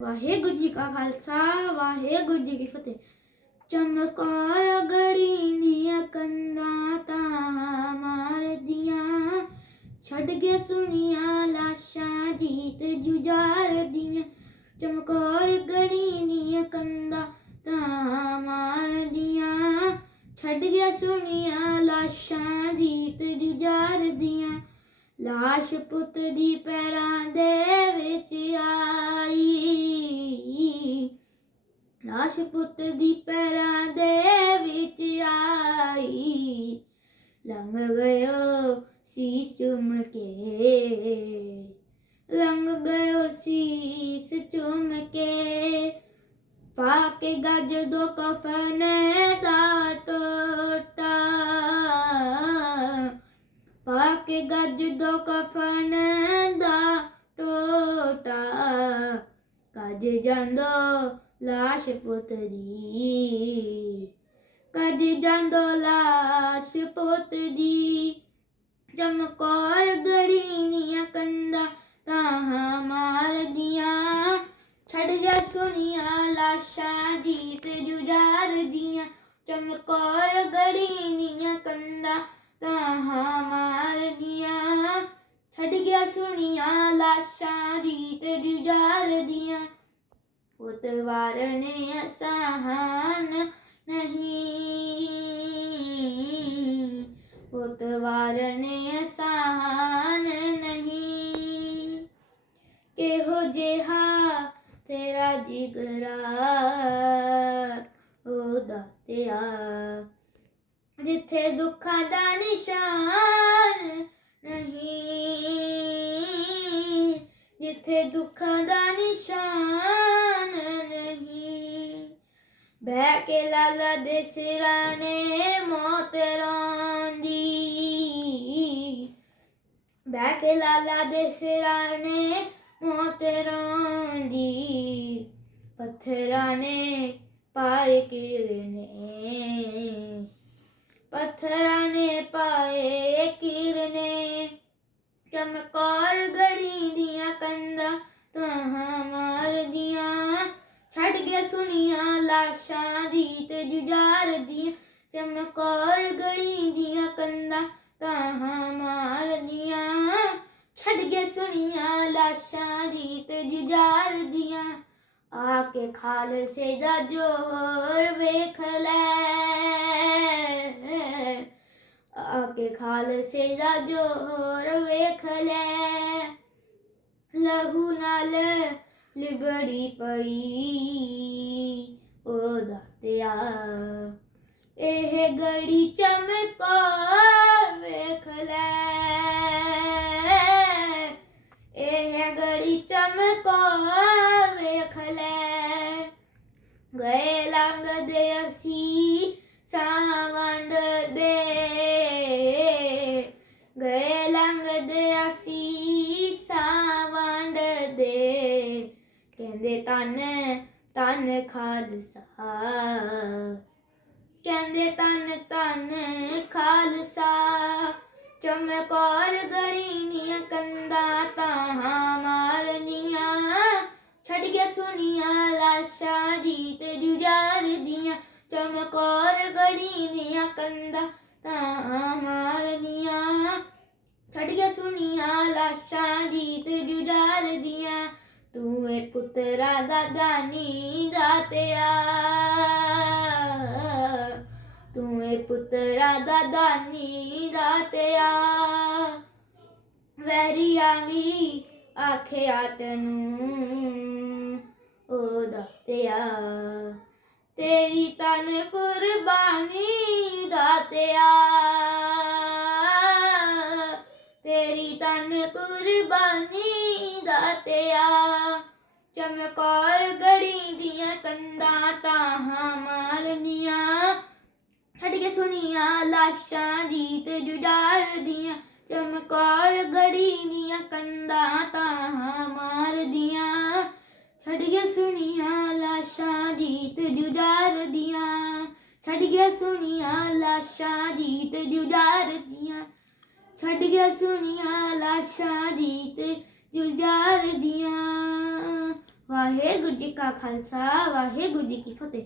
ਵਾਹਿਗੁਰੂ ਜੀ ਕਾ ਖਾਲਸਾ, ਵਾਹਿਗੁਰੂ ਜੀ ਕੀ ਫਤਿਹ। ਚਮਕਾਰ ਗੜੀ ਦੀਆਂ ਕੰਨਾਂ ਤਾਂ ਮਾਰਦੀਆਂ, ਛੱਡ ਕੇ ਸੁਨੀਆਂ ਲਾਸ਼ਾਂ ਜੀਤ ਜੁਝਾਰ ਦੀਆਂ। ਚਮਕਾਰ ਗੜੀ ਦੀਆਂ ਕੰਨਾਂ ਤਾਂ ਮਾਰਦੀਆਂ, ਛੱਡ ਕੇ ਸੁਨੀਆਂ ਲਾਸ਼ਾਂ ਜੀਤ ਜੁਝਾਰ ਦੀਆਂ। ਲਾਸ਼ ਪੁੱਤ ਦੀ ਪੈਰਾਂ ਦੇ ਵਿੱਚ ਪੁੱਤ ਦੀ ਪੈਰਾਂ ਦੇ ਵਿੱਚ ਆਈ ਲੰਘ ਗਇਓ ਸੀਸ ਚੁੰਮ ਕੇ ਲੰਘ ਗਇਓ ਸੀਸ ਚੁੰਮ ਕੇ ਪਾ ਕੇ ਗੱਜ ਦੋ ਕਫਨ ਦਾ ਟੋਟਾ ਪਾ ਕੇ ਗੱਜ ਦੋ ਕਫਨ ਦਾ ਕੱਜ ਜਾਂਦੋ ਲਾਸ਼ ਪੁੱਤ ਦੀ ਕੱਜ ਜਾਂਦੋ ਲਾਸ਼ ਪੁੱਤ ਦੀ ਚਮਕੌਰ ਗੜੀ ਨੀਆਂ ਕੰਦਾ ਤਾਂ ਮਾਰਦੀਆਂ, ਛੱਡ ਗਿਆ ਸੁਨੀਆਂ ਲਾਸ਼ਾਂ ਜੀਤ ਜੁਝਾਰ ਦੀਆਂ ਚਮਕੌਰ ਗੜੀ ਨੀਆਂ ਕੰਦਾ ਤਾਂ ਮਾਰਦੀਆਂ, ਛੱਡ ਗਿਆ ਸੁਨੀਆਂ ਲਾਸ਼ਾਂ ਜੀਤ ਜੁਝਾਰ ਦੀਆਂ ਪੁੱਤਵਾਰ ਨੇ ਅਸਾਨ ਨਹੀਂ। ਪੁੱਤਵਾਰ ਨੇ ਅਸਾਨ ਨਹੀਂ। ਕਿਹੋ ਜਿਹਾ ਤੇਰਾ ਜਿਗਰਾ ਉਹ ਦਾਤਿਆ ਜਿੱਥੇ ਦੁੱਖਾਂ ਦਾ ਨਿਸ਼ਾਨ के लाल सिराने मोतरांदी बैक लाला दे मौत मोतरांदी पत्थराने पार किरने। पत्थराने ਸੁਣੀਆਂ ਕੇ ਸੁਨੀਆਂ ਲਾਸ਼ਾਂ ਜੀਤ ਜੁਝਾਰ ਦੀਆਂ ਚਮਕੌਰ ਗਲੀ ਦੀਆਂ ਕੰਦਾ ਤਾਂ ਮਾਰਦੀਆਂ ਛੱਡ ਕੇ ਸੁਣੀਆਂ ਲਾਸ਼ਾਂ ਜੀਤ ਜੁਝਾਰ ਦੀਆਂ, ਆ ਕੇ ਖਾਲਸੇ ਦਾ ਜੋਰ ਵੇਖ ਲੈ। ਆ ਕੇ ਖਾਲਸੇ ਦਾ ਜੋਰ ਵੇਖ ਲੈ। ਲਹੂ ਨਾਲ ਲਿਬੜੀ ਪਈ ਉਹ ਦਾਤਿਆ ਇਹ ਗੜੀ ਚਮਕਾ ਵੇਖ ਲੈ। ਇਹ ਗੜੀ ਚਮਕਾ ਵੇਖ ਲੈ। ਗਏ ਲੰਘਦੇ ਅਸੀਂ ਕਹਿੰਦੇ ਤਨ ਤਨ ਖਾਲਸਾ। ਕਹਿੰਦੇ ਤਨ ਤਨ ਖਾਲਸਾ। ਚਮਕੌਰ ਗਣੀ ਨੀਆਂ ਕੰਦਾ ਤਾਂ ਮਾਰਨੀਆਂ। ਛੱਡ ਕੇ ਸੁਨੀਆਂ ਲਾਸ਼ਾਂ ਜੀਤ ਜੁਝਾਰ ਦੀਆਂ। ਚਮਕੌਰ ਗੜੀ ਦੀਆਂ ਕੰਦਾ ਤਾਂ ਮਾਰਨੀਆਂ। ਛੱਡ ਕੇ ਸੁਨੀਆਂ ਲਾਸ਼ਾਂ ਜੀਤ ਜੁਝਾਰ ਤੂੰ ਏ ਪੁੱਤਰਾ ਦਾ ਦਾਨੀ ਦਾਤਿਆ ਤੂੰ ਏ ਪੁੱਤਰਾ ਦਾ ਦਾਨੀ ਦਾਤਿਆ ਵੈਰੀਆ ਵੀ ਆਖਿਆ ਤੈਨੂੰ ਉਹ ਦਾਤਿਆ ਤੇਰੀ ਤਨ ਕੁਰਬਾਨੀ ਦਾਤਿਆ ਤਨ ਕੁਰਬਾਨੀ ਦਾਤਿਆ ਚਮਕੌਰ ਗੜੀ ਦੀਆਂ ਕੰਦਾ ਤਾਂ ਮਾਰਨੀਆਂ। ਛੱਡ ਕੇ ਸੁਨੀਆਂ ਲਾਸ਼ਾਂ ਜੀਤ ਜੁਝਾਰ ਦੀਆਂ ਚਮਕੌਰ ਗੜੀ ਦੀਆਂ ਕੰਦਾ ਤਾਂ ਮਾਰਦੀਆਂ। ਛੱਡ ਕੇ ਸੁਨੀਆਂ ਲਾਸ਼ਾਂ ਜੀਤ ਜੁਝਾਰ ਦੀਆਂ ਛੱਡ ਕੇ ਸੁਨੀਆਂ ਲਾਸ਼ਾਂ ਜੀਤ ਜੁਝਾਰ ਦੀਆਂ ਛੱਡ ਗਿਆ ਸੁਣੀਆਂ ਲਾਸ਼ਾਂ ਦੀ ਤੇ ਜੁਝਾਰ ਦੀਆਂ। ਵਾਹਿਗੁਰੂ ਜੀ ਕਾ ਖਾਲਸਾ, ਵਾਹਿਗੁਰੂ ਜੀ ਕੀ ਫਤਿਹ।